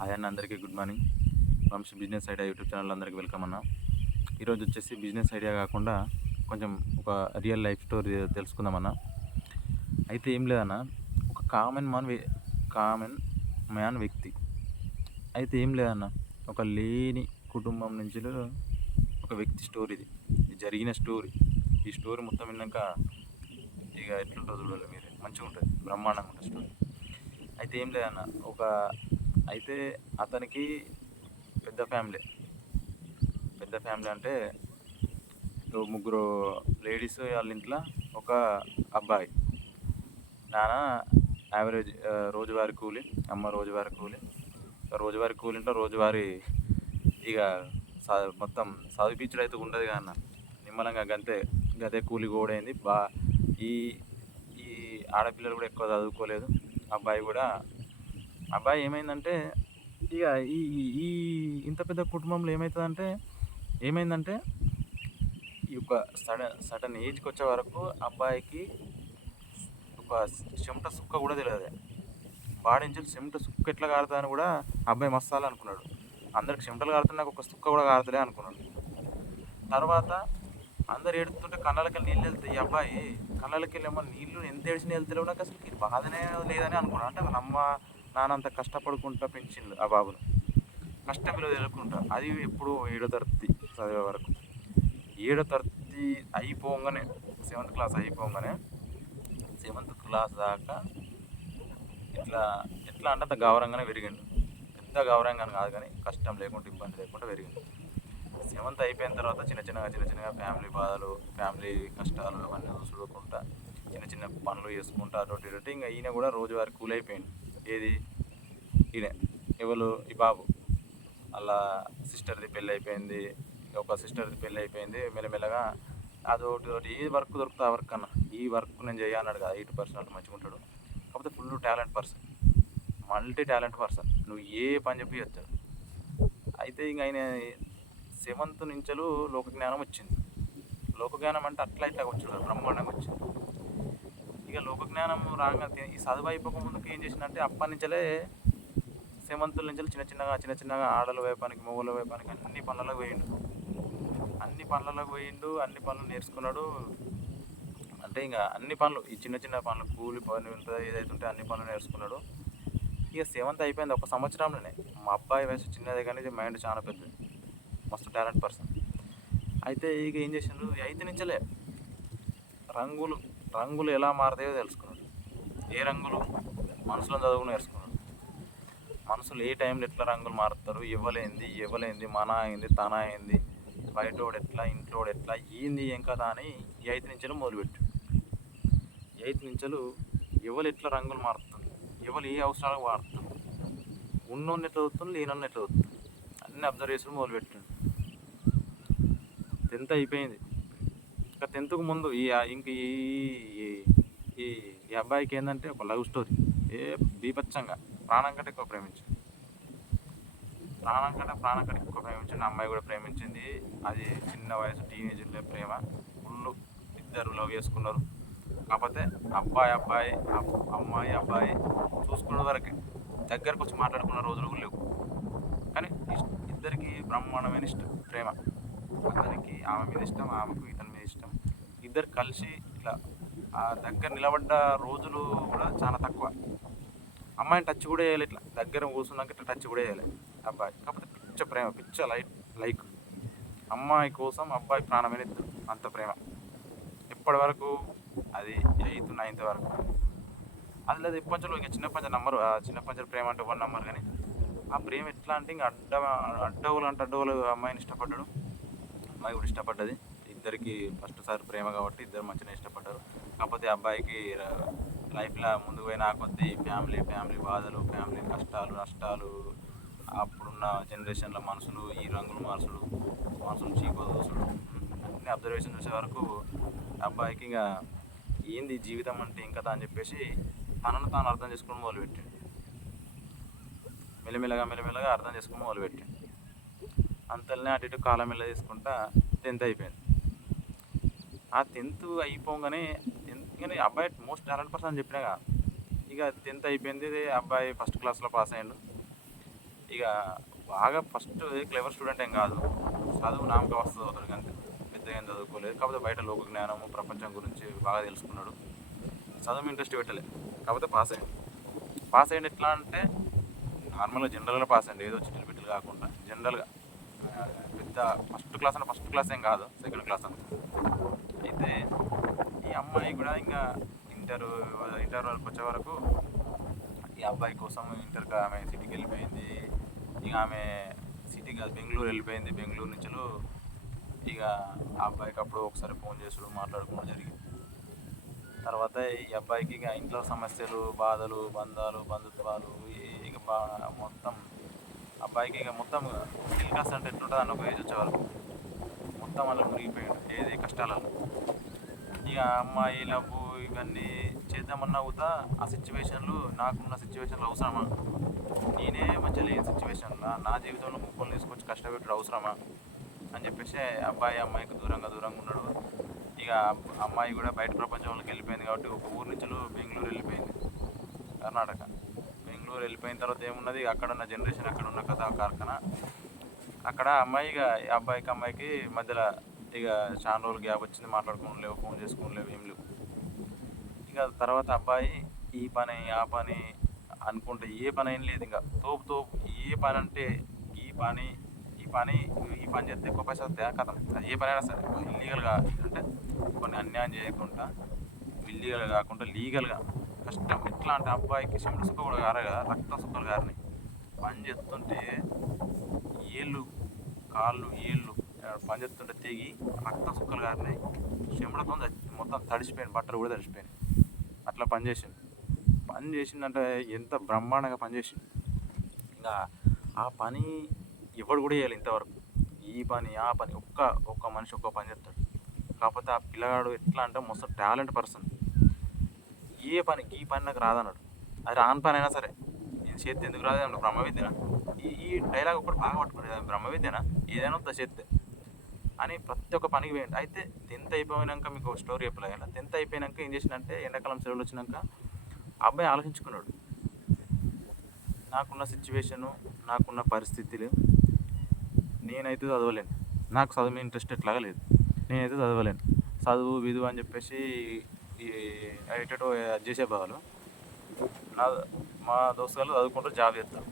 Hi అన్న, అందరికీ good morning. Vamsi business idea YouTube channel అందరికీ వెల్కమ్ అన్న. ఈరోజు వచ్చేసి బిజినెస్ ఐడియా కాకుండా కొంచెం ఒక రియల్ లైఫ్ స్టోరీ తెలుసుకుందామన్న. అయితే ఏం లేదన్న, ఒక కామన్ మ్యాన్ వ్యక్తి. అయితే ఏం లేదన్న, ఒక లేని కుటుంబం నుంచి ఒక వ్యక్తి స్టోరీ ఇది జరిగిన స్టోరీ. ఈ స్టోరీ మొత్తం విన్నాక ఇక ఎట్లుంటుందో చూడాలి మీరు, మంచిగా ఉంటుంది, బ్రహ్మాండంగా ఉంటుంది స్టోరీ. అయితే ఏం లేదన్న, అయితే అతనికి పెద్ద ఫ్యామిలీ. అంటే ముగ్గురు లేడీస్ వాళ్ళ ఇంట్లో, ఒక అబ్బాయి. నాన్న యావరేజ్ రోజువారీ కూలి, అమ్మ రోజువారీ కూలి. ఇంట్లో రోజువారీ ఇక మొత్తం చదివించడం అయితే ఉండదు కదా అన్న, నిమ్మలంగా గదే కూలి కూడైంది. ఈ ఈ ఆడపిల్లలు కూడా ఎక్కువ చదువుకోలేదు. అబ్బాయి ఏమైందంటే, ఇక ఈ ఈ ఇంత పెద్ద కుటుంబంలో ఏమైందంటే ఈ యొక్క సడన్ ఏజ్కి వచ్చే వరకు అబ్బాయికి ఒక చెమట సుక్క కూడా తెలియదు. బాడీ నుంచి చెమట సుక్క ఎట్లా కారుతుందని కూడా అబ్బాయి మస్తాలు అనుకున్నాడు. అందరికి చెమటలు కారుతున్నాక ఒక సుక్క కూడా కారుతలే అనుకున్నాడు. తర్వాత అందరు ఏడుతుంటే కళ్ళకి నీళ్ళు వెళ్తాయి. ఈ అబ్బాయి కళ్ళకి వెళ్ళేమో నీళ్ళు ఎంత ఏడిచిన వెళ్తలేవు, నాకు అసలు బాధనే లేదని అనుకున్నాడు. అంటే వాళ్ళ అమ్మ నాన్న అంత కష్టపడుకుంటా పెంచిండు ఆ బాబును, కష్టం విలువ తెలుసుకుంటా. అది ఎప్పుడు 7వ తరగతి చదివే వరకు. 7వ తరగతి అయిపోగానే, 7th క్లాస్ అయిపోగానే 7th క్లాస్ దాకా ఎట్లా అంటే అంత గౌరవంగానే పెరిగిండు. పెద్ద గౌరవంగా కాదు కానీ కష్టం లేకుండా ఇబ్బంది లేకుండా పెరిగిండు. 7th అయిపోయిన తర్వాత చిన్న చిన్నగా ఫ్యామిలీ బాధలు, ఫ్యామిలీ కష్టాలు అవన్నీ చూసుకుంటా చిన్న పనులు చేసుకుంటా అటు ఇంకా ఈయన కూడా రోజువారీ కూలి అయిపోయింది. ఏది ఈయన ఈ బాబు అలా సిస్టర్ది పెళ్ళి అయిపోయింది. ఒక సిస్టర్ది పెళ్ళి అయిపోయింది. మెల్లమెల్లగా అదొకటి ఏ వర్క్ దొరుకుతా ఆ వర్క్ అన్న, ఈ వర్క్ నేను చేయన్నాడు కదా. 8% మంచిగా ఉంటాడు, కాకపోతే full talent person, multi talent person. నువ్వు ఏ పని చెప్పి చేస్తాడు. అయితే ఇంక ఆయన 7th నుంచలు లోకజ్ఞానం వచ్చింది. లోకజ్ఞానం అంటే అట్లా ఇట్లా వచ్చాడు, బ్రహ్మాండంగా వచ్చింది. ఇక లోకజ్ఞానం రాగానే ఈ చదువు అయిపోక ముందుకు ఏం చేసిందంటే, అప్పటి నుంచలే 7th నుంచి చిన్న చిన్నగా ఆడల వైపానికి, మొగల వైపానికి అన్ని పనులకు పోయిండు. అన్ని పనులు నేర్చుకున్నాడు. అంటే ఇంకా అన్ని పనులు, ఈ చిన్న పనులు, కూలి పని ఉంటుంది ఏదైతే ఉంటే అన్ని పనులు నేర్చుకున్నాడు. ఇక 7th అయిపోయింది. ఒక సంవత్సరంలోనే. మా అబ్బాయి వయసు చిన్నదే కానీ మైండ్ చాలా పెద్దది, మస్తు టాలెంట్ పర్సన్. అయితే ఇక ఏం చేసిండు, 8th నుంచలే రంగులు ఎలా మారుతాయో తెలుసుకున్నాడు. ఏ రంగులు మనసులో చదువుకుని నేర్చుకున్నాడు. మనసులు ఏ టైంలో ఎట్లా రంగులు మారుతారు, ఇవ్వలేంది మన అయింది తన అయింది, బయటోడు ఎట్లా ఇంట్లోడు ఎట్లా ఏంది ఏం కదా అని 8th నుంచలు మొదలుపెట్టాడు. 8th నుంచలు ఎవరు ఎట్లా రంగులు మారుతుంది, ఎవరు ఏ అవసరాలకు వాడుతుంది, ఉన్నోన్ని ఎట్లా చదువుతుంది, లేనోన్ని ఎట్లా చదువుతుంది, అన్ని అబ్జర్వ్ చేసుకుని మొదలుపెట్టాడు. 10th అయిపోయింది. ఇంకా 10thకు ముందు ఇంక ఈ అబ్బాయికి ఏంటంటే ఒక లవ్ స్టోరీ. బీభత్సంగా ప్రాణం కంటే ఎక్కువ ప్రేమించింది. అమ్మాయి కూడా ప్రేమించింది. అది చిన్న వయసు టీనేజ్లో ప్రేమ. ఫుల్ ఇద్దరు లవ్ చేసుకున్నారు. కాకపోతే అమ్మాయి చూసుకున్న వరకే, దగ్గరకు వచ్చి మాట్లాడుకున్న రోజులు కూడా లేవు. కానీ ఇద్దరికి బ్రహ్మాండమైన ఇష్టం, ప్రేమ. అతనికి ఆమె మీద ఇష్టం, ఆమెకు ఇతని మీద ఇష్టం. ఇద్దరు కలిసి ఇట్లా ఆ దగ్గర నిలబడ్డ రోజులు కూడా చాలా తక్కువ. అమ్మాయిని టచ్ కూడా చేయాలి, ఇట్లా దగ్గర కూర్చున్నాక ఇట్లా టచ్ కూడా చేయాలి అబ్బాయి. కాకపోతే పిచ్చ ప్రేమ, లైక్ అమ్మాయి కోసం అబ్బాయి ప్రాణమైన ఇద్దరు, అంత ప్రేమ. ఎప్పటి వరకు అది 8th 9th వరకు. అది లేదు ఇప్పంచలో ఇంకా చిన్నప్పంచలు ప్రేమ అంటే 1 నెంబర్. కానీ ఆ ప్రేమ ఎట్లా అంటే ఇంకా అడ్డవులు అమ్మాయిని ఇష్టపడ్డాడు, అమ్మాయి కూడా ఇష్టపడ్డది. ఇద్దరికి ఫస్ట్ సారి ప్రేమ కాబట్టి ఇద్దరు మంచిగా ఇష్టపడ్డారు. కాకపోతే అబ్బాయికి లైఫ్లో ముందుకు పోయిన కొద్దీ ఫ్యామిలీ బాధలు, ఫ్యామిలీ కష్టాలు నష్టాలు, అప్పుడున్న జనరేషన్లో మనుషులు ఈ రంగులు మనుషులు చీకోదోసుడు అన్ని అబ్జర్వేషన్ చూసే వరకు అబ్బాయికి ఇంకా ఏంది జీవితం అంటే ఇంకా అని చెప్పేసి తనను తాను అర్థం చేసుకోవడం మొదలుపెట్టాడు. మెల్లమెల్లగా అర్థం చేసుకోవడం మొదలుపెట్టాడు. అంతలోనే అటు ఇటు కాలం మెల్ల తీసుకుంటా 10th అయిపోయింది. ఆ 10th అయిపోగానే అబ్బాయి మోస్ట్ టాలెంట్ పర్సన్ అని చెప్పినాగా. ఇక 10th అయిపోయింది. అబ్బాయి ఫస్ట్ క్లాస్లో పాస్ అయ్యాడు. ఇక బాగా ఫస్ట్ క్లెవర్ స్టూడెంట్ ఏం కాదు, చదువు నామక వస్తుంది అవుతాడు కానీ పెద్దగా ఏం చదువుకోలేదు. కాకపోతే బయట లోక జ్ఞానము ప్రపంచం గురించి బాగా తెలుసుకున్నాడు. చదువు ఇంట్రెస్ట్ పెట్టలేదు, కాకపోతే పాస్ అయ్యింది. పాస్ అయ్యింది ఎట్లా అంటే నార్మల్గా జనరల్గా పాస్ అయ్యింది, ఏదో చిట్టులు బిట్టులు కాకుండా జనరల్గా. పెద్ద ఫస్ట్ క్లాస్ ఏం కాదు, సెకండ్ క్లాస్ అంత. అయితే ఈ అమ్మాయి కూడా ఇంకా ఇంటర్ వరకు వచ్చే వరకు ఈ అబ్బాయి కోసం ఇంటర్కి ఆమె సిటీకి వెళ్ళిపోయింది. ఇక ఆమె సిటీ కాదు బెంగళూరు వెళ్ళిపోయింది. బెంగళూరు నుంచి ఇక ఆ అబ్బాయికి అప్పుడు ఒకసారి ఫోన్ చేసుడు మాట్లాడుకోవడం జరిగింది. తర్వాత ఈ అబ్బాయికి ఇక ఇంట్లో సమస్యలు, బాధలు, బంధుత్వాలు ఇక మొత్తం అబ్బాయికి ఇక మొత్తం మిడిల్ క్లాస్ అంటే ఎట్లుంటుంది అన్న ఒక ఏజ్ వచ్చేవాళ్ళు మొత్తం అలా మునిగిపోయాడు ఏది కష్టాలలో. ఇక అమ్మాయి లవ్ ఇవన్నీ చేద్దామన్నా కూడా ఆ సిచ్యువేషన్లు, నాకున్న సిచ్యువేషన్లు అవసరమా, నేనే మంచిగా లేని సిచ్యువేషన్లో నా జీవితంలో ముక్కలు తీసుకొచ్చి కష్టపెట్టుడు అవసరమా అని చెప్పేసి అమ్మాయికి దూరంగా ఉన్నాడు. ఇక అమ్మాయి కూడా బయట ప్రపంచంలోకి వెళ్ళిపోయింది కాబట్టి ఒక ఊరు నుంచి బెంగళూరు వెళ్ళిపోయింది, కర్ణాటక. బెంగళూరు వెళ్ళిపోయిన తర్వాత ఏమున్నది, అక్కడ ఉన్న జనరేషన్, అక్కడ ఉన్న కథా కార్ఖానా. అక్కడ అమ్మాయి ఇక అమ్మాయికి మధ్యలో ఇక చాలా రోజులు గ్యాప్ వచ్చింది, మాట్లాడుకోవడం లేవు, ఫోన్ చేసుకోవడం లేవు, ఏం లేవు. ఇక తర్వాత అబ్బాయి ఈ పని ఆ పని అనుకుంటే ఏ పని ఏం లేదు, ఇంకా తోపు ఏ పని అంటే ఈ పని చేస్తే ఎక్కువ పైసలు వస్తాయా కథం. అది ఏ పని అయినా సరే ఇల్లీగల్గా అంటే కొన్ని అన్యాయం చేయకుండా, ఇల్లీగల్గా కాకుండా లీగల్గా కష్టం. ఎట్లా అంటే అబ్బాయికి చెమట సుక్క కూడా కారే కదా, రక్తం సుక్కలు కారినాయి. పని చేస్తుంటే కాళ్ళు ఏళ్ళు పని చేస్తుంటే తెగి రక్తం సుక్కలు కారినాయి. చెమటతో మొత్తం తడిసిపోయింది, బట్టలు కూడా తడిసిపోయినాయి. అట్లా పని చేసిందంటే ఎంత బ్రహ్మాండంగా పనిచేసింది. ఇంకా ఆ పని ఎవడు కూడా చేయాలి ఇంతవరకు. ఈ పని ఆ పని ఒక్క మనిషి ఒక్క పని చేస్తాడు. కాకపోతే ఆ పిల్లగాడు ఎట్లా అంటే మొత్తం టాలెంట్ పర్సన్. ఈ పని నాకు రాదన్నాడు. అది రాని పని అయినా సరే నేను చేస్తే ఎందుకు రాదు అన్న బ్రహ్మవిద్యనా, ఈ డైలాగ్ ఒకటి బాగా పట్టుకునేది, బ్రహ్మవిద్యనా ఏదైనా వస్తా చేస్తే అని ప్రతి ఒక్క పనికి పోయింది. అయితే 10th అయిపోయినాక మీకు ఒక స్టోరీ చెప్పలే కదా, 10th అయిపోయినాక ఏం చేసిందంటే ఎండాకాలం సెలవులు వచ్చినాక అబ్బాయి ఆలోచించుకున్నాడు, నాకున్న సిచ్యువేషను, నాకున్న పరిస్థితులు, నేనైతే చదవలేను, నాకు చదువు మీద ఇంట్రెస్ట్ ఎట్లాగా లేదు, నేనైతే చదవలేను, చదువు అని చెప్పేసి ఈ ఎటో చేసే భావాలు. మా దోస్తులు చదువుకుంటూ జాబ్ చేస్తారు,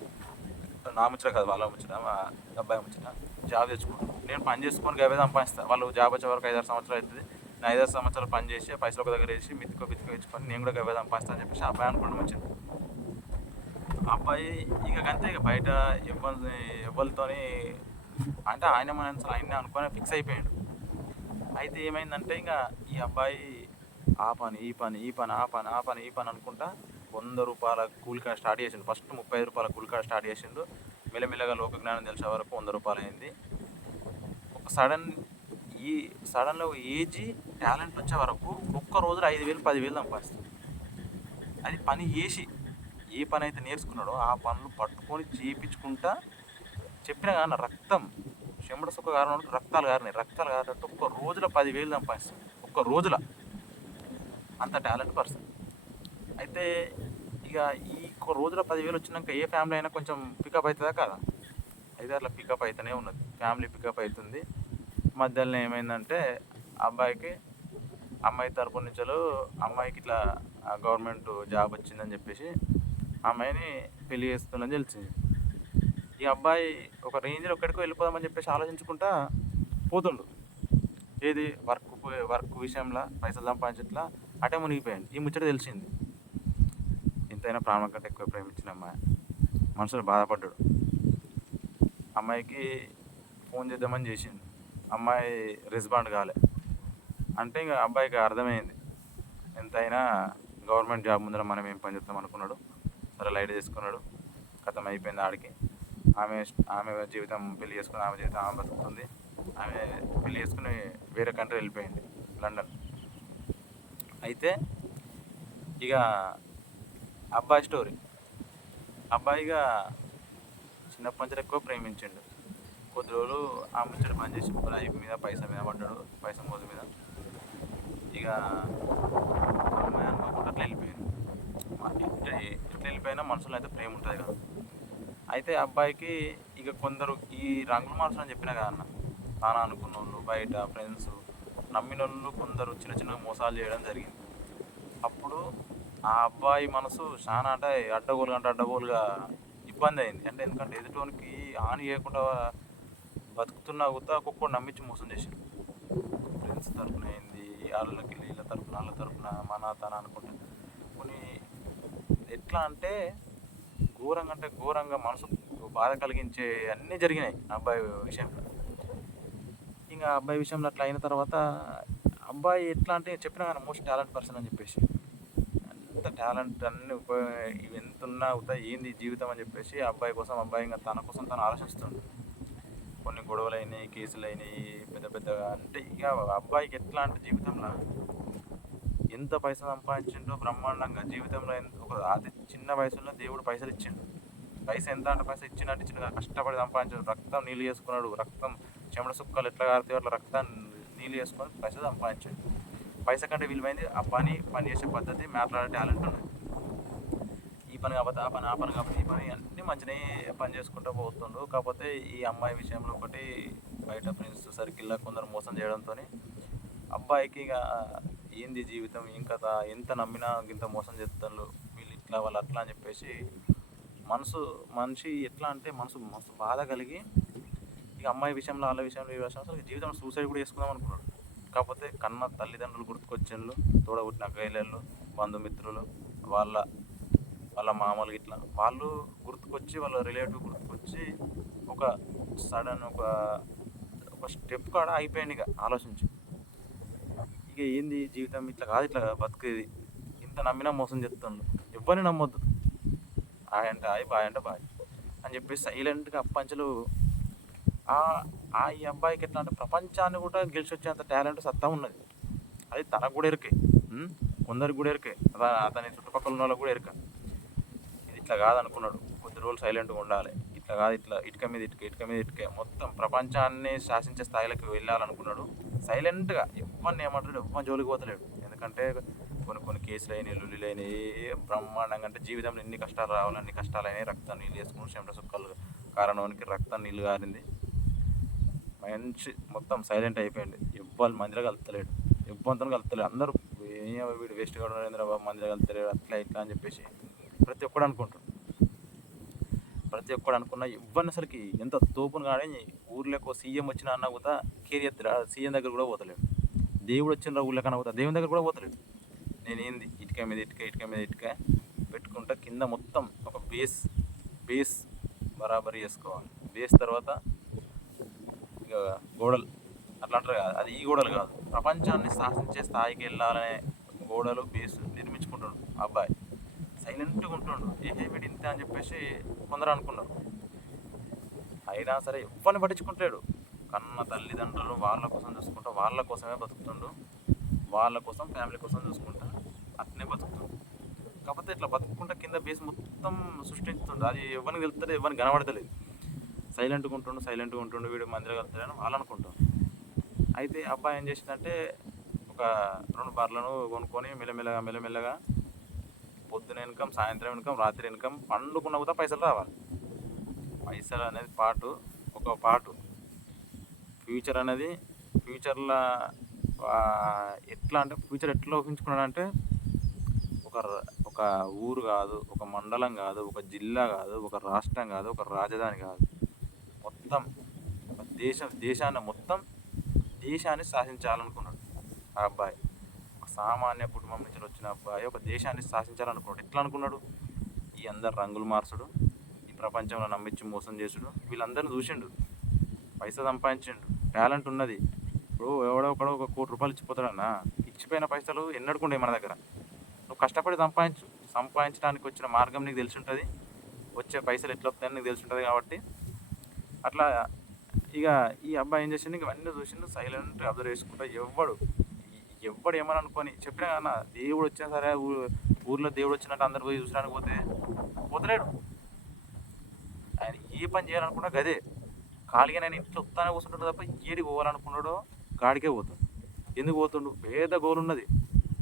నా ముచ్చట కాదు వాళ్ళ ముచ్చట, మా అబ్బాయి ముచ్చట. జాబ్ తెచ్చుకుంటాను, నేను పని చేసుకొని గవే సంపాదిస్తాను. వాళ్ళు జాబ్ వచ్చే వరకు 5-6 సంవత్సరాలు అవుతుంది, నేను 5-6 సంవత్సరాలు పని చేసి పైసలు ఒక దగ్గర వేసి బిత్తుకో ఇచ్చుకొని నేను కూడా గవే సంపాదిస్తాను అని చెప్పేసి అబ్బాయి అనుకోవడం వచ్చింది. అబ్బాయి ఇక అంతే, ఇక బయట ఎవరితోని అంటే ఆయనే అనుకొని ఫిక్స్ అయిపోయాడు. అయితే ఏమైందంటే ఇంకా ఈ అబ్బాయి ఆ పని అనుకుంటా 100 రూపాయల కూలికాడ స్టార్ట్ చేసిండు. ఫస్ట్ 35 రూపాయల కూలికాడ స్టార్ట్ చేసిండు. మెల్లమెల్లగా లోక జ్ఞానం తెలిసే వరకు 100 రూపాయలు అయింది. ఒక సడన్లో ఏజ్ టాలెంట్ వచ్చే వరకు ఒక్క రోజులో 5,000 10,000 సంపాదిస్తాడు. అది పని చేసి ఏ పని అయితే నేర్చుకున్నాడో ఆ పనులు పట్టుకొని చేయించుకుంటా చెప్పిన కానీ రక్తం చెమట సుక్క కారణం రక్తాలు కారినట్టు ఒక్క రోజులో 10,000 సంపాదిస్తాడు. ఒక్క రోజులో అంత టాలెంట్ పర్సన్. అయితే ఇక ఈ ఒక్క రోజులో 10,000 వచ్చినాక ఏ ఫ్యామిలీ అయినా కొంచెం పికప్ అవుతుందా కదా, అయితే అట్లా పికప్ అవుతూనే ఉన్నది, ఫ్యామిలీ పికప్ అవుతుంది. మధ్యలో ఏమైందంటే అమ్మాయి తరపు నుంచి అమ్మాయికి ఇట్లా గవర్నమెంట్ జాబ్ వచ్చిందని చెప్పేసి అమ్మాయిని పెళ్లి చేస్తుందని తెలిసింది. ఈ అబ్బాయి ఒక రేంజ్లో ఎక్కడికో వెళ్ళిపోదామని చెప్పేసి ఆలోచించుకుంటా పోతుండు. ఏది వర్క్ విషయంలో పైసలు సంపాదించట్లా అటే మునిగిపోయాడు. ఈ ముచ్చట తెలిసింది. ఎంతైనా ప్రాణం కంటే ఎక్కువ ప్రేమించిన అమ్మాయి మనసులో బాధపడ్డాడు. అమ్మాయికి ఫోన్ చేద్దామని చేసిండు, అమ్మాయి రెస్పాండ్ కాలే. అంటే ఇంకా అబ్బాయికి అర్థమైంది, ఎంతైనా గవర్నమెంట్ జాబ్ ముందర మనం ఏం పని చేస్తాం అనుకున్నాడు. సరే లైట్ చేసుకున్నాడు, కథం అయిపోయింది ఆడికి. ఆమె జీవితం పెళ్లి చేసుకుని ఆమె జీవితం ఆమె బతుకుతుంది. ఆమె పెళ్లి చేసుకుని వేరే కంట్రీ వెళ్ళిపోయింది, లండన్. అయితే ఇక అబ్బాయి స్టోరీ, అబ్బాయిగా చిన్నప్పటి నుంచి ఎక్కువ ప్రేమించిండు. కొద్ది రోజులు ఆ ముచ్చట పని చేసి లైఫ్ మీద పైసా మీద పడ్డాడు, పైసా మోజు మీద. ఇక అమ్మాయి అనుకోకుండా అట్లా వెళ్ళిపోయింది. ఎట్లా వెళ్ళిపోయినా మనసులో అయితే ప్రేమ ఉంటుంది కదా. అయితే అబ్బాయికి ఇక కొందరు ఈ రంగులు మార్చడం చెప్పిన కదా అన్న, తాను అనుకున్న వాళ్ళు బయట ఫ్రెండ్స్ నమ్మిన వాళ్ళు కొందరు చిన్న చిన్న మోసాలు చేయడం జరిగింది. అప్పుడు ఆ అబ్బాయి మనసు చాలా అంటే అడ్డగోలుగా ఇబ్బంది అయింది. అంటే ఎందుకంటే ఎదుటోనికి హాని చేయకుండా బతుకుతున్నా కూడా ఒక్కొక్కడు నమ్మించి మోసం చేసిండు. ఫ్రెండ్స్ తరపున అయింది, వాళ్ళకి వీళ్ళ తరపున వాళ్ళ తరపున మన తన అనుకుంటా కొన్ని ఎట్లా అంటే ఘోరంగా మనసు బాధ కలిగించే అన్నీ జరిగినాయి ఆ అబ్బాయి విషయంలో. ఇంకా అబ్బాయి విషయంలో అట్లా అయిన తర్వాత అబ్బాయి ఎట్లా అంటే చెప్పినా కానీ మోస్ట్ టాలెంట్ పర్సన్ అని చెప్పేసి అంత టాలెంట్ అన్ని ఇవి ఎంత ఉన్నా అవుతా ఏంది జీవితం అని చెప్పేసి అబ్బాయి కోసం అబ్బాయి ఇంకా తన కోసం తను ఆలోచిస్తుండు. కొన్ని గొడవలు అయినాయి, కేసులు అయినాయి పెద్దగా. అంటే ఇక అబ్బాయికి ఎట్లా అంటే జీవితంలో ఎంత పైసలు సంపాదించిండో బ్రహ్మాండంగా జీవితంలో ఒక అతి చిన్న వయసులో దేవుడు పైసలు ఇచ్చిండు. పైసలు ఎంత అంటే పైసలు ఇచ్చినట్టు కష్టపడి సంపాదించాడు. రక్తం నీళ్ళు చేసుకున్నాడు. రక్తం చెమట సుక్కలు ఎట్లా కారుతాయో అట్లా రక్తం నీళ్ళు చేసుకొని పైసలు సంపాదించాడు. పైసా కంటే విలువైంది ఆ పని చేసే పద్ధతి, మాట్లాడే టాలెంట్ ఉన్నది. ఈ పని కాకపోతే ఆ పని, ఆ పని కాకపోతే ఈ పని, అన్నీ మంచిగా పని చేసుకుంటూ పోతుండు. కాకపోతే ఈ అమ్మాయి విషయంలో ఒకటి బయట ఫ్రెండ్స్ సర్కిల్లో కొందరు మోసం చేయడంతో అబ్బాయికి ఇక ఏంది జీవితం, ఏం కథ, ఎంత నమ్మినా ఇంత మోసం చేస్తారు వీళ్ళు, ఇట్లా వాళ్ళు అట్లా అని చెప్పేసి మనిషి ఎట్లా అంటే మస్తు బాధ కలిగి ఇక అమ్మాయి విషయంలో వాళ్ళ విషయంలో ఈ విషయంలో అసలు జీవితంలో సూసైడ్ కూడా చేసుకుందాం అనుకున్నాడు. కాకపోతే కన్న తల్లిదండ్రులు గుర్తుకొచ్చేళ్ళు, తోడబుట్టిన అక్కయ్యలు, బంధుమిత్రులు, వాళ్ళ మామూలు ఇట్లా వాళ్ళు గుర్తుకొచ్చి, వాళ్ళ రిలేటివ్ గుర్తుకొచ్చి ఒక సడన్ ఒక స్టెప్ కాడ అయిపోయింది. ఇక ఆలోచించి ఇక ఏంది జీవితం, ఇట్లా కాదు ఇట్లా బతికేది, ఇంత నమ్మినా మోసం చేస్తుండ్రు, ఎవరిని నమ్మొద్దు, హాయ్ అంటే హాయ్, బాయ్ అంటే బాయ్ అని చెప్పేసి సైలెంట్గా అప్పంచలు ఈ అబ్బాయికి ఎట్లా అంటే ప్రపంచాన్ని కూడా గెలిచి వచ్చేంత టాలెంట్ సత్తా ఉన్నది. అది తనకు కూడా ఎరికే, కొందరికి కూడా ఎరికే, అతని చుట్టుపక్కల ఉన్న వాళ్ళకి కూడా ఎరిక. ఇది ఇట్లా కాదనుకున్నాడు, కొద్ది రోజులు సైలెంట్గా ఉండాలి, ఇట్లా కాదు ఇట్లా ఇటుక మీద ఇటుకే మొత్తం ప్రపంచాన్ని శాసించే స్థాయిలోకి వెళ్ళాలనుకున్నాడు. సైలెంట్గా ఎవరిని ఏమంటాడు, ఎవరిని జోలికి పోతలేడు. ఎందుకంటే కొన్ని కేసులు అయినాయి, లొల్లులు అయినాయి బ్రహ్మాండంగా. అంటే జీవితంలో ఎన్ని కష్టాలు రావాలి, అన్ని కష్టాలు అయినాయి. రక్తం నీళ్ళు వేసుకుని చెమట సుక్కలు కారణానికి రక్తం నీళ్ళు కారింది. మంచి మొత్తం సైలెంట్ అయిపోయింది. ఎవ్వరు మందిలో కలుపుతలేడు, ఎవ్వరితో కలుపుతలేడు. అందరూ వీడు వేస్ట్ గా నరేంద్రబాబు మందిలో కలుపుతలేడు, అట్లా ఇట్లా అని చెప్పేసి ప్రతి ఒక్కడు అనుకుంటాడు. ప్రతి ఒక్కడు అనుకున్నా ఇవ్వని అసలుకి ఎంత తోపును కానీ ఊర్లోకి సీఎం వచ్చిన అన్న కూడా కేరియర్ సీఎం దగ్గర కూడా పోతలేడు. దేవుడు వచ్చిన ఊళ్ళో కన్నా పోతా దేవుని దగ్గర కూడా పోతలేడు. నేనేంది ఇటుక మీద ఇటుక పెట్టుకుంటా, కింద మొత్తం ఒక బేస్ బరాబరి చేసుకోవాలి. బేస్ తర్వాత ఇక గోడలు అట్లా అంటారు కదా, అది ఈ గోడలు కాదు, ప్రపంచాన్ని శాసించే స్థాయికి వెళ్ళాలనే గోడలు బేస్ నిర్మించుకుంటాడు అబ్బాయి. సైలెంట్గా ఉంటుండు. వీడు ఇంత అని చెప్పేసి కొందరు అనుకున్నారు. అయినా సరే ఎవరిని పట్టించుకుంటాడు. కన్న తల్లిదండ్రులు వాళ్ళ కోసం చూసుకుంటా, వాళ్ళ కోసమే బతుకుతుండు, వాళ్ళ కోసం ఫ్యామిలీ కోసం చూసుకుంటా అట్నే బతుకుతుండు. కాకపోతే ఇట్లా బతుకుంటా కింద బేస్ మొత్తం సృష్టించుతుండు. అది ఎవరిని వెళ్తాడు, ఎవరిని కనబడతలేదు. సైలెంట్గా ఉంటుండు, వీడు మందిలో వెళ్తాడని వాళ్ళు అనుకుంటారు. అయితే అబ్బాయి ఏం చేసిందంటే ఒక 2 బర్రెలను కొనుక్కొని మెల్లమెల్లగా పొద్దున ఇన్కమ్, సాయంత్రం ఇన్కమ్, రాత్రి ఇన్కమ్, పండుకున్న కూడా పైసలు రావాలి. పైసలు అనేది ఒక పాటు ఫ్యూచర్లో ఎట్లా అంటే ఫ్యూచర్ ఎట్లా ఊహించుకున్నాడంటే ఒక ఊరు కాదు, ఒక మండలం కాదు, ఒక జిల్లా కాదు, ఒక రాష్ట్రం కాదు, ఒక రాజధాని కాదు, మొత్తం దేశాన్ని శాసించాలనుకున్నాడు ఆ అబ్బాయి. ఒక సామాన్య కుటుంబం నుంచి వచ్చిన అబ్బాయి ఒక దేశాన్ని శాసించాలనుకున్నాడు. ఎట్లా అనుకున్నాడు? ఈ అందరు రంగులు మార్చుడు, ఈ ప్రపంచంలో నమ్మించి మోసం చేసుడు, వీళ్ళందరిని చూసిండు, పైసా సంపాదించిండు, టాలెంట్ ఉన్నది. ఇప్పుడు ఎవడో ఒకడో ఒక ₹1 కోటి ఇచ్చిపోతాడన్నా, ఇచ్చిపోయిన పైసలు ఎన్నడుకుంటాయి మన దగ్గర? నువ్వు కష్టపడి సంపాదించడానికి వచ్చిన మార్గం నీకు తెలిసి ఉంటుంది, వచ్చే పైసలు ఎట్లా వస్తాయని నీకు తెలిసి ఉంటుంది. కాబట్టి అట్లా ఇక ఈ అబ్బాయి ఏం చేసిండు, ఇవన్నీ చూసిండు, సైలెంట్ అబ్జర్వ్ చేసుకుంటా. ఎవ్వడు ఏమని అనుకొని చెప్పినా కన్నా, దేవుడు వచ్చినా సరే ఊర్లో దేవుడు వచ్చినట్టు అందరు పోయి చూసడానికి పోతలేడు. ఆయన ఏ పని చేయాలనుకున్నా గదే, ఖాళీగా నేను ఇంట్లో వస్తానే కూర్చుంటాడు తప్ప ఏడికి పోవాలనుకున్నాడో గాడికే పోతాడు. ఎందుకు పోతుండు? పేద గోల్ ఉన్నది,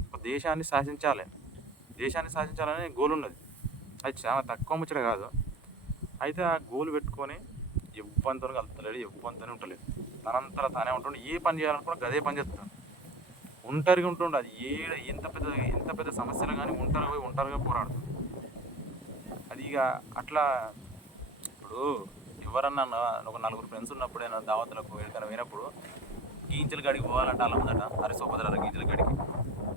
ఒక దేశాన్ని శాసించాలనే గోల్ ఉన్నది. అది చాలా తక్కువ ముచ్చట కాదు. అయితే ఆ గోల్ పెట్టుకొని ఎవ్వరితో కలుపుతలేడు, ఎవ్వరితోనే ఉంటలేదు. తనంతట తానే ఉంటుండు. ఏ పని చేయాలనుకున్నా అదే పని చేస్తాడు. ఒంటరిగా ఉంటుండు. అది ఎంత పెద్ద సమస్యలు కానీ ఒంటరిగా పోరాడుతుంది. అది ఇక అట్లా. ఇప్పుడు ఎవరన్నా ఒక నలుగురు ఫ్రెండ్స్ ఉన్నప్పుడు ఏమైనా దావతులకు ఎక్కడికైనా పోయినప్పుడు గీంజల గడికి పోవాలంటే అలా ఉందట. అరే సొప్పదరా గీంజల గడికి.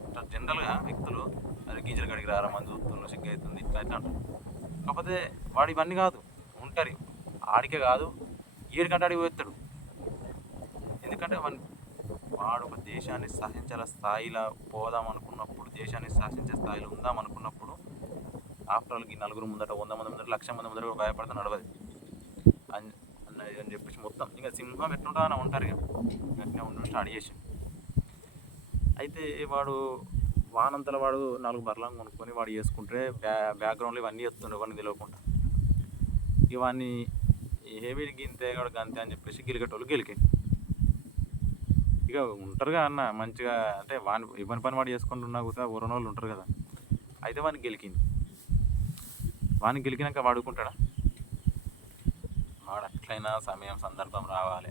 ఇట్లా జనరల్గా వ్యక్తులు అరే గీంజల గడికి రారా మంది చూస్తున్నారు, సిగ్గు అవుతుంది, ఇట్లా ఇట్లా అంటారు. కాకపోతే వాడు ఇవన్నీ కాదు, ఉంటారు ఆడికే కాదు, ఏడికంటే ఆడికి పోతాడు. ఎందుకంటే వాడు ఒక దేశాన్ని శాసించాల స్థాయిలో పోదాం అనుకున్నప్పుడు, దేశాన్ని శాసించే స్థాయిలో ఉందాం అనుకున్నప్పుడు, ఆఫ్టర్ ఆల్ ఈ నలుగురు ముందట, 100 మంది ముందట, 1,00,000 మంది ముందట కూడా భయపడితే నడవదు అని చెప్పేసి మొత్తం ఇంకా సింహం ఎట్లుంటా అని ఉంటారు. ఇక గట్టిగా ఉండడం స్టార్ట్ చేసి అయితే వాడు వానంతలో వాడు 4 బర్రెలను కొనుక్కొని వాడు చేసుకుంటే బ్యాక్గ్రౌండ్లో ఇవన్నీ ఎత్తుండే వాడిని తెలియకుండా. ఇవన్నీ హెవీ గింతే గంతే అని చెప్పేసి గెలికేటోళ్ళు గెలికే. ఇక ఉంటారుగా అన్న మంచిగా, అంటే వాని ఇవ్వని పని వాడు చేసుకుంటున్నా కూడా ఊరని వాళ్ళు ఉంటారు కదా. అయితే వానికి గెలికింది. వానికి గెలికినాక వాడుకుంటాడా? వాడు అట్లయినా సమయం సందర్భం రావాలి.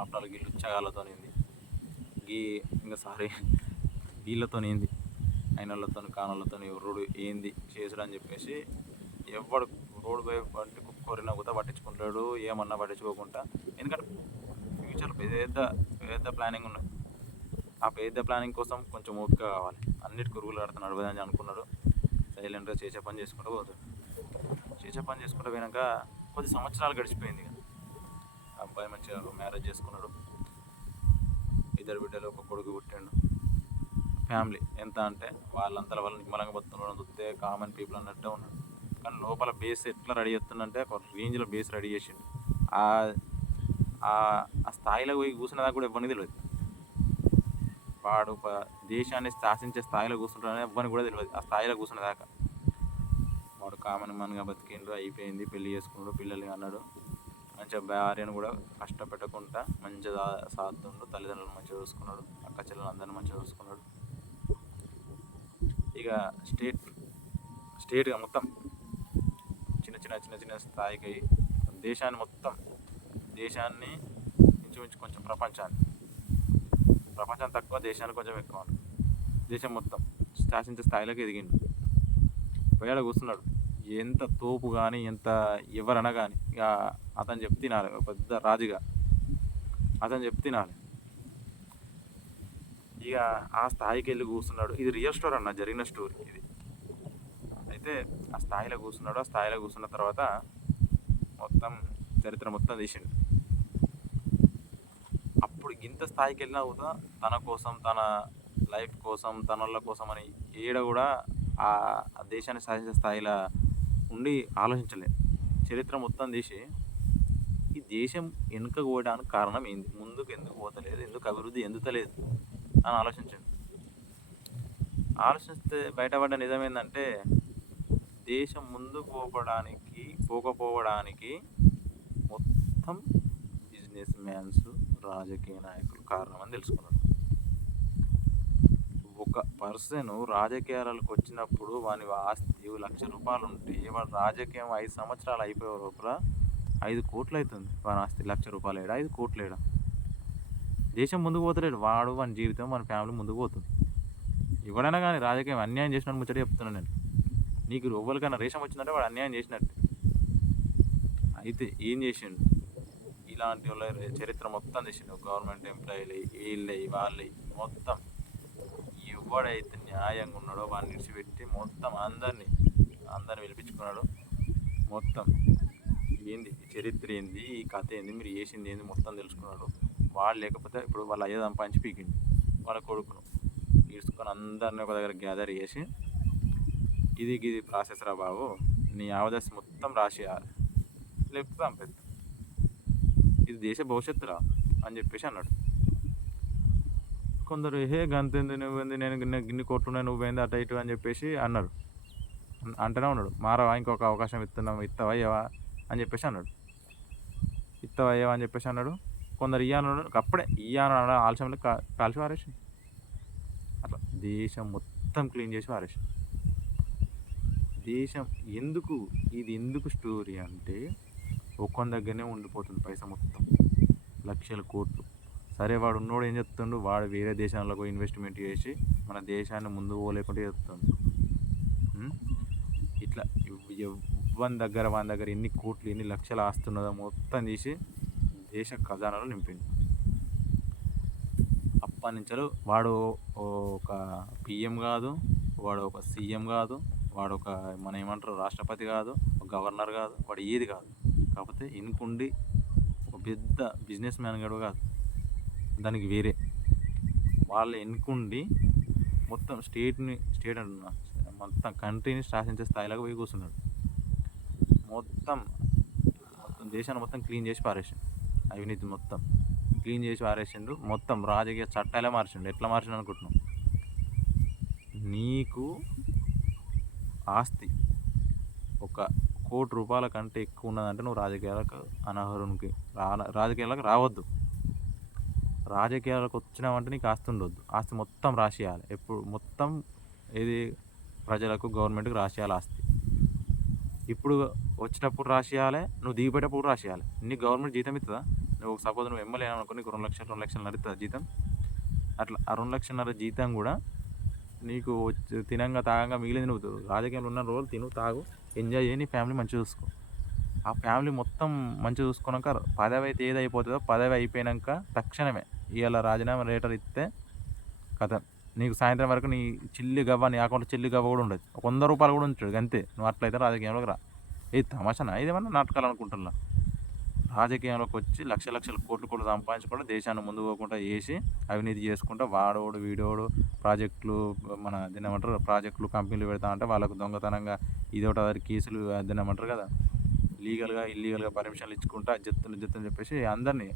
ఆఫ్టర్ గీళ్ళు ఉచ్చగాళ్ళతోనింది వీళ్ళతోనేంది అయిన వాళ్ళతో కానోళ్ళతో రోడ్డు ఏంది చేసుడు అని చెప్పేసి ఎవడు రోడ్డు పోయి పట్టి కుక్కోరినా కూడా పట్టించుకుంటాడు, ఏమన్నా పట్టించుకోకుండా. ఎందుకంటే ఫ్యూచర్ పెద్ద ప్లానింగ్ ఉన్నది. ఆ పెద్ద ప్లానింగ్ కోసం కొంచెం ఓపిక కావాలి. అన్నిటికీ రూల్ కడుతున్నాడు అని అనుకున్నాడు. సైలెంట్గా చేసే పని చేసుకుంటూ పోతాడు. చేసే పని చేసుకుంటూ పోయినాక కొద్ది సంవత్సరాలు గడిచిపోయింది. అబ్బాయి మంచిగా మ్యారేజ్ చేసుకున్నాడు. 2 బిడ్డలు, ఒక కొడుకు పుట్టాడు. ఫ్యామిలీ ఎంత అంటే వాళ్ళంతా వాళ్ళు నిమ్మలంగా బతుకుతున్నాడు. చూస్తే కామన్ పీపుల్ అన్నట్టే ఉన్నాడు. కానీ లోపల బేస్ ఎట్లా రెడీ చేస్తుందంటే ఒక రేంజ్లో బేస్ రెడీ చేసిండు. ఆ స్థాయిలో పోయి కూర్చున్నదాకా కూడా ఇవ్వని తెలియదు. వాడు ఒక దేశాన్ని శాసించే స్థాయిలో కూర్చుంటాడని ఇవ్వని కూడా తెలియదు. ఆ స్థాయిలో కూర్చున్నదాకా వాడు కామన్ మన్గా బతికిండు. అయిపోయింది, పెళ్లి చేసుకున్నాడు, పిల్లల్ని అన్నాడు. మంచిగా భార్యను కూడా కష్టపెట్టకుండా మంచిగా సాదుతుండు. తల్లిదండ్రులను మంచిగా చూసుకున్నాడు. అక్క చెల్లెలు అందరిని మంచిగా చూసుకున్నాడు. ఇక స్టేట్గా మొత్తం చిన్న స్థాయికి దేశాన్ని ఇంచుమించు కొంచెం ప్రపంచం తక్కువ, దేశాన్ని కొంచెం ఎక్కువ. దేశం మొత్తం శాసించే స్థాయిలోకి ఎదిగిండు. పోయాడ కూర్చున్నాడు. ఎంత తోపు కానీ ఎంత ఎవరన్నా కానీ ఇక అతను చెప్తే తినాలి. పెద్ద రాజుగా అతను చెప్తే తినాలి. ఇక ఆ స్థాయికి వెళ్ళి కూర్చున్నాడు. ఇది రియల్ స్టోరీ అన్న, జరిగిన స్టోరీ ఇది. అయితే ఆ స్థాయిలో కూర్చున్నాడు. ఆ స్థాయిలో కూర్చున్న తర్వాత మొత్తం చరిత్ర మొత్తం తీసిండు. అప్పుడు ఇంత స్థాయికి వెళ్ళినా కూడా తన కోసం, తన లైఫ్ కోసం, తన వాళ్ళ కోసం అని ఏడ కూడా ఆ దేశాన్ని సాధించే స్థాయిలో ఉండి ఆలోచించలేదు. చరిత్ర మొత్తం తీసి ఈ దేశం వెనుకకు పోవడానికి కారణం ఏంది, ముందుకు ఎందుకు పోతలేదు, ఎందుకు అభివృద్ధి ఎందుతలేదు అని ఆలోచిస్తే బయటపడ్డ నిజం ఏంటంటే దేశం ముందుకు పోకపోవడానికి మొత్తం బిజినెస్ మ్యాన్స్, రాజకీయ నాయకులు కారణం అని తెలుసుకున్నాడు. ఒక పర్సన్ రాజకీయాలకు వచ్చినప్పుడు వాని ఆస్తి ₹1,00,000 ఉంటే వాడు రాజకీయం 5 సంవత్సరాలు అయిపోయే లోపల 5 కోట్లు అవుతుంది. వాని ఆస్తి ₹1,00,000 ఏడా, 5 కోట్లు ఏడా? దేశం ముందుకు పోతలేడు వాడు. వాని జీవితం, వాని ఫ్యామిలీ ముందుకు పోతుంది. ఎవడైనా కానీ రాజకీయం అన్యాయం చేసినట్టు ముచ్చట చెప్తున్నాను నేను. నీకు ఎవరికైనా రేషం వచ్చిందంటే వాడు అన్యాయం చేసినట్టు. అయితే ఏం చేసిండు? ఇలాంటి వాళ్ళ చరిత్ర మొత్తం చేసిండు. గవర్నమెంట్ ఎంప్లాయీలు, వీళ్ళవి వాళ్ళవి మొత్తం ఎవడైతే న్యాయంగా ఉన్నాడో వాడిని విడిచిపెట్టి మొత్తం అందరిని పిలిపించుకున్నాడు. మొత్తం ఏంది చరిత్ర ఏంది, ఈ కథ ఏంది, మీరు చేసింది ఏంది మొత్తం తెలుసుకున్నాడు. వాళ్ళు లేకపోతే ఇప్పుడు వాళ్ళ అయ్యే సంపాదించి పీకిండు. వాళ్ళ కొడుకును తీసుకొని అందరినీ ఒక దగ్గర గ్యాదర్ చేసి ఇది ప్రాసెస్ రా బాబు, నీ ఆవదశ మొత్తం రాసేయాలి, లేకపోతే పంపేద్దాం, ఇది దేశ భవిష్యత్తురా అని చెప్పేసి అన్నాడు. కొందరు గంతేంది, నువ్వేంది, నేను గిన్ని కోట్లున్నాయి, నువ్వేంది అటు ఇటు అని చెప్పేసి అన్నారు. అంటూనే ఉన్నాడు. మారవా, ఇంకొక అవకాశం ఇస్తావా అయ్యవా అని చెప్పేసి అన్నాడు. ఇస్తావా అయ్యవా అని చెప్పేసి అన్నాడు. కొందరు ఇయ్యాను అప్పుడే ఆలస్యంలో కాల్చి వారేసి అట్లా దేశం మొత్తం క్లీన్ చేసి వారేసి. దేశం ఎందుకు స్టోరీ అంటే ఒక్కొని దగ్గరనే ఉండిపోతుంది పైసా మొత్తం, లక్షల కోట్లు. సరే వాడు ఉన్నోడు ఏం చెప్తుండు, వాడు వేరే దేశాలకు ఇన్వెస్ట్మెంట్ చేసి మన దేశాన్ని ముందు పోలేకుండా చెప్తుండు. ఇట్లా వాని దగ్గర ఎన్ని కోట్లు ఎన్ని లక్షలు ఆస్తున్నదో మొత్తం తీసి దేశ ఖజానాలో నింపిండు. అప్పటి నుంచి వాడు ఒక పిఎం కాదు, వాడు ఒక సీఎం కాదు, వాడు ఒక మన ఏమంటారు రాష్ట్రపతి కాదు, ఒక గవర్నర్ కాదు, వాడు ఏది కాదు. కాకపోతే ఇనుకుండి ఒక పెద్ద బిజినెస్ మ్యాన్ గడు కాదు, దానికి వేరే వాళ్ళు ఎన్నుకుండి మొత్తం స్టేట్ అంటున్నా మొత్తం కంట్రీని శాసించే స్థాయిలోకి పోయి కూర్చున్నాడు. మొత్తం దేశాన్ని మొత్తం క్లీన్ చేసి పారేసిండు, అవినీతి మొత్తం క్లీన్ చేసి పారేసిండు. మొత్తం రాజకీయ చట్టాలే మార్చిండు. ఎట్లా మార్చిండు అనుకుంటున్నాం? నీకు ఆస్తి ఒక ₹1,00,00,000 కంటే ఎక్కువ ఉన్నదంటే నువ్వు రాజకీయాలకు అనర్హునికి, రాజకీయాలకు రావద్దు. రాజకీయాలకు వచ్చినావంటే నీకు ఆస్తి ఉండొద్దు. ఆస్తి మొత్తం రాసేయాలి. ఎప్పుడు మొత్తం ఏది ప్రజలకు గవర్నమెంట్కి రాసేయాలి ఆస్తి. ఇప్పుడు వచ్చేటప్పుడు రాసేయాలి, నువ్వు దిగిపోయేటప్పుడు రాసేయాలి. నీకు గవర్నమెంట్ జీతం ఇస్తుందా? నువ్వు సపోజ్ నువ్వు ఎమ్మెల్యే అనుకో, నీకు 2,00,000 ఇస్తుందా జీతం? అట్లా ఆ 2,00,000 జీతం కూడా నీకు తినంగా తాగంగా మిగిలింది. నువ్వు రాజకీయంలో ఉన్న రోజులు తిను తాగు ఎంజాయ్ చేయి, నీ ఫ్యామిలీ మంచిగా చూసుకో. ఆ ఫ్యామిలీ మొత్తం మంచిగా చూసుకున్నాక పదవి అయితే ఏది అయిపోతుందో, పదవి అయిపోయాక తక్షణమే ఇవాళ రాజీనామా లెటర్ ఇస్తే కథ నీకు సాయంత్రం వరకు నీ చిల్లి గవ్వ, నీ అకౌంట్లో చిల్లి గవ్వ కూడా ఉండదు. ₹100 కూడా ఉంటాడు అంతే. నువ్వు అట్లయితే రాజకీయంలోకి రా. ఇది తమాషనా? ఇదేమన్నా నాటకాలు అనుకుంటున్నా? రాజకీయంలోకి వచ్చి లక్షల కోట్లు సంపాదించకుండా దేశాన్ని ముందు పోకుండా చేసి అవినీతి చేసుకుంటా వాడోడు వీడోడు ప్రాజెక్టులు మన దీన్నేమంటారు ప్రాజెక్టులు కంపెనీలు పెడతా అంటే వాళ్ళకు దొంగతనంగా ఇదొకటి అదర్ కేసులు దీన్నేమంటారు కదా, లీగల్గా ఇల్లీగల్గా పర్మిషన్లు ఇచ్చుకుంటా జత్తుని చెప్పేసి అందరినీ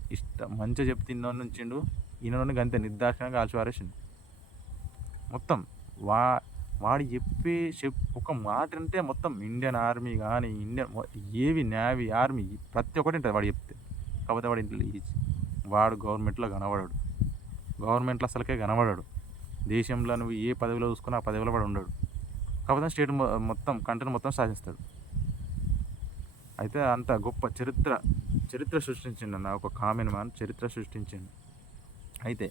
మంచిగా చెప్తే ఇన్నోని ఉంచిండు. ఈయనోని అంతే నిర్దాక్షిణంగా కాల్చిపారేసిండు మొత్తం. వాడు ఒక మాట అంటే మొత్తం ఇండియన్ ఆర్మీ కానీ ఏవి నేవీ ఆర్మీ ప్రతి ఒక్కటి ఉంటుంది వాడు చెప్తే. కాకపోతే వాడు గవర్నమెంట్లో కనబడాడు, గవర్నమెంట్లో అసలుకే కనబడాడు. దేశంలో నువ్వు ఏ పదవిలో చూసుకున్నా ఆ పదవిలో వాడు ఉండడు. కాకపోతే స్టేట్ మొత్తం కంట్రీ మొత్తం సాధిస్తాడు. అయితే అంత గొప్ప చరిత్ర సృష్టించిండు అన్న ఒక కామన్ మ్యాన్, చరిత్ర సృష్టించిండు. అయితే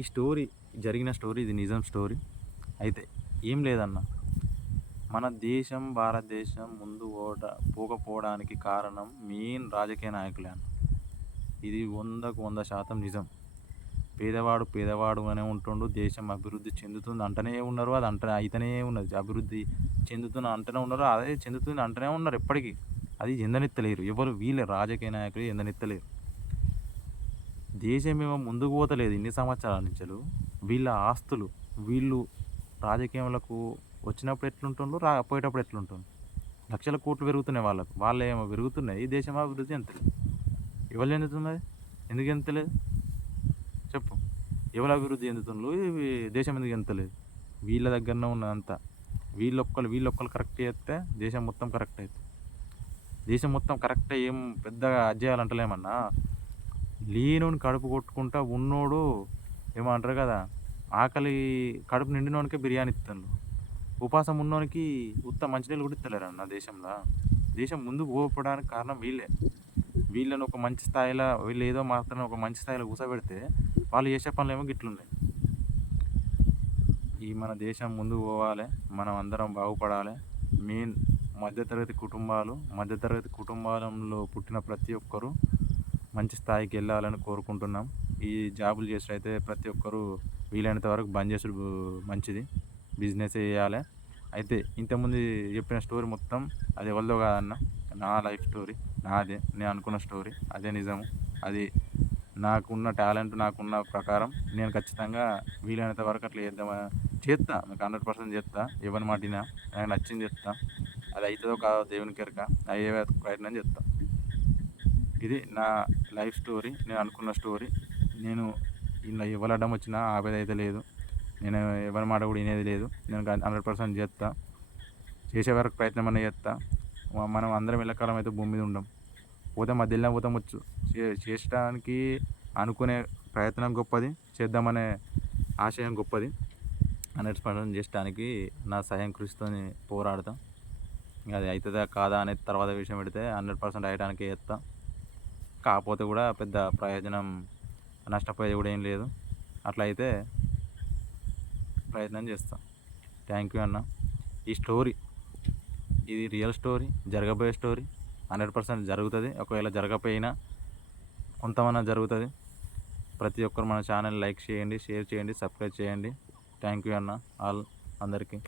ఈ స్టోరీ జరిగిన స్టోరీ, ఇది నిజం స్టోరీ. అయితే ఏం లేదన్న, మన దేశం భారతదేశం ముందు పోకపోవడానికి కారణం మెయిన్ రాజకీయ నాయకులే అన్న. ఇది 100% నిజం. పేదవాడుగానే ఉంటుండు, దేశం అభివృద్ధి చెందుతుంది అంటనే ఉన్నారు. అది అయితేనే ఉన్నది. అభివృద్ధి చెందుతున్న అంటనే ఉన్నారు, అదే చెందుతుంది అంటనే ఉన్నారు ఎప్పటికీ. అది ఎందనెత్తలేరు ఎవరు, వీళ్ళే రాజకీయ నాయకులు ఎందనెత్తలేరు. దేశమేమో ముందుకు పోతలేదు ఇన్ని సంవత్సరాల నుంచి. వీళ్ళ ఆస్తులు వీళ్ళు రాజకీయంలోకి వచ్చినప్పుడు ఎట్లుంటుండ్రు, పోయేటప్పుడు ఎట్లుంటుండ్రు. లక్షల కోట్లు పెరుగుతున్నాయి వాళ్ళు ఏమో పెరుగుతున్నాయి, దేశం అభివృద్ధి ఎంతలేదు. ఎవరు చెందుతున్నది? ఎందుకు ఎంతలేదు చెప్పు? ఎవరు అభివృద్ధి చెందుతుండ్రు, దేశం ఎందుకు ఎంతలేదు? వీళ్ళ దగ్గరనే ఉన్నదంతా. వీళ్ళొక్కరు కరెక్ట్ చేస్తే దేశం మొత్తం కరెక్ట్ అవుతుంది. దేశం మొత్తం కరెక్ట్ ఏం పెద్దగా చేయాలంటలేమన్నా, లేనోని కడుపు కొట్టుకుంటా ఉన్నోడు ఏమంటారు కదా, కడుపు నిండినోనికే బిర్యానీ ఇస్తారు. ఉపాసం ఉన్నోనికి ఉత్త మంచినీళ్ళు కూడా ఇస్తలేరు అన్న దేశంలో. దేశం ముందుకు పోవడానికి కారణం వీళ్ళే. వీళ్ళని ఒక మంచి స్థాయిలో, వీళ్ళు ఏదో మాత్రం ఒక మంచి స్థాయిలో కూర్చోబెడితే వాళ్ళు చేసే పనులు ఏమో గిట్లున్నాయి. మన దేశం ముందుకు పోవాలి, మనం అందరం బాగుపడాలి. మెయిన్ మధ్యతరగతి కుటుంబాలలో పుట్టిన ప్రతి ఒక్కరూ మంచి స్థాయికి వెళ్ళాలని కోరుకుంటున్నాం. ఈ జాబులు చేసినైతే ప్రతి ఒక్కరూ వీలైనంత వరకు బంద్ చేసుడు మంచిది, బిజినెస్ చేయాలి. అయితే ఇంతకుముందు చెప్పిన స్టోరీ మొత్తం అది ఎవరిదో కాదన్న, నా లైఫ్ స్టోరీ, నాదే, నేను అనుకున్న స్టోరీ, అదే నిజము. అది నాకున్న టాలెంట్, నాకున్న ప్రకారం నేను ఖచ్చితంగా వీలైనంత వరకు అట్లా చేస్తా. మీకు 100% చేస్తా. ఎవరి మాటినా నాకు నచ్చింది చేస్తా. అది అవుతుందో కాదో దేవునికి ఎరక, అయ్యే ప్రయత్నం చేస్తా. ఇది నా లైఫ్ స్టోరీ, నేను అనుకున్న స్టోరీ. నేను ఇలా ఎవరు అడ్డం వచ్చినా ఆపేది అయితే లేదు. నేను ఎవరి మాట కూడా వినేది లేదు. నేను 100% చేస్తా. చేసే వరకు ప్రయత్నం అనే చేస్తా. మనం అందరం ఎల్లకాలం అయితే భూమి మీద ఉండం, పోతే మధ్యలో పోతాం. వచ్చు చేసడానికి అనుకునే ప్రయత్నం గొప్పది, చేద్దామనే ఆశయం గొప్పది. 100% చేయడానికి నా సహాయం కృషితో పోరాడతాం. ఇంకా అది అవుతుందా కాదా అనేది తర్వాత విషయం పెడితే 100% అయ్యడానికి చేస్తా. కాకపోతే కూడా పెద్ద ప్రయోజనం నష్టపోయేది కూడా ఏం లేదు. అట్లా అయితే ప్రయత్నం చేస్తా. థ్యాంక్ యూ అన్న. ఈ స్టోరీ ఇది రియల్ స్టోరీ, జరగబోయే స్టోరీ. 100% జరుగుతుంది. ఒకవేళ జరగకపోయినా కొంతమన్నా జరుగుతుంది. ప్రతి ఒక్కరు మన ఛానల్ లైక్ చేయండి, షేర్ చేయండి, సబ్స్క్రైబ్ చేయండి. థ్యాంక్ యూ అన్న ఆల్ అందరికీ.